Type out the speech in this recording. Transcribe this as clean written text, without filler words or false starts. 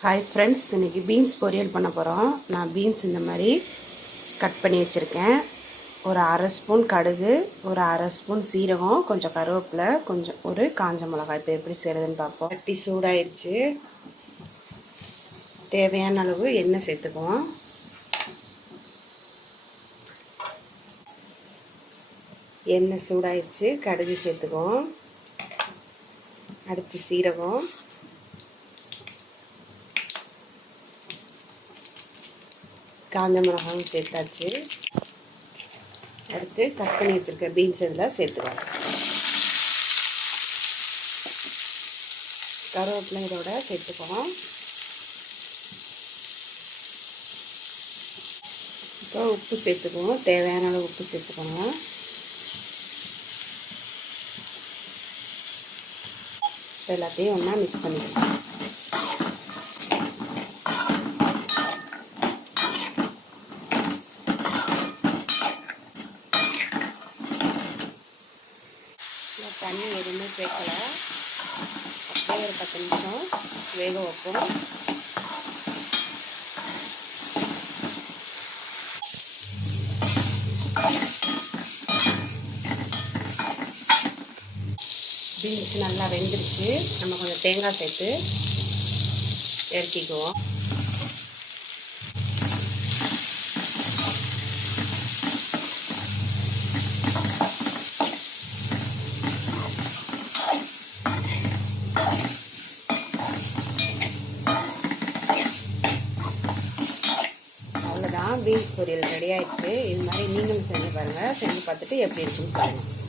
Hi friends, இன்றைக்கி beans பொரியல் பண்ண போகிறோம். நான் பீன்ஸ் இந்த மாதிரி கட் பண்ணி வச்சுருக்கேன். ஒரு அரை ஸ்பூன் கடுகு, ஒரு அரை ஸ்பூன் சீரகம், கொஞ்சம் கருவேப்பிலை, கொஞ்சம் ஒரு காஞ்ச மிளகாய். இப்போ எப்படி செய்கிறதுன்னு பார்ப்போம். சட்டி சூடாயிடுச்சு. தேவையான அளவு எண்ணெய் சேர்த்துக்குவோம். எண்ணெய் சூடாயிடுச்சு, கடுகு சேர்த்துக்குவோம். அடுத்து சீரகம், காஞ்ச மிளகாயும் சேர்த்தாச்சு. அடுத்து கட் பண்ணி வச்சுருக்க பீன்ஸ் எல்லாம் சேர்த்துக்கலாம். கருவேப்பிலை இதோட சேர்த்துக்குவோம். இப்போ உப்பு சேர்த்துக்குவோம். தேவையான அளவு உப்பு சேர்த்துக்கோங்க. எல்லாத்தையும் ஒன்றா மிக்ஸ் பண்ணிக்கலாம். தண்ணி எதுவுமே சேர்க்கலை. அப்படியே ஒரு 10 நிமிஷம் வேக வைப்போம். பீன்ஸ் நல்லா வெந்துருச்சு. நம்ம கொஞ்சம் தேங்காய் சேர்த்து இறக்கிக்குவோம். அவ்வளோதான், பீன்ஸ் பொரியல் ரெடி ஆகிடுச்சு. இது மாதிரி நீங்களும் செஞ்சு பாருங்கள். செஞ்சு பார்த்துட்டு எப்படி இருக்குன்னு பாருங்கள்.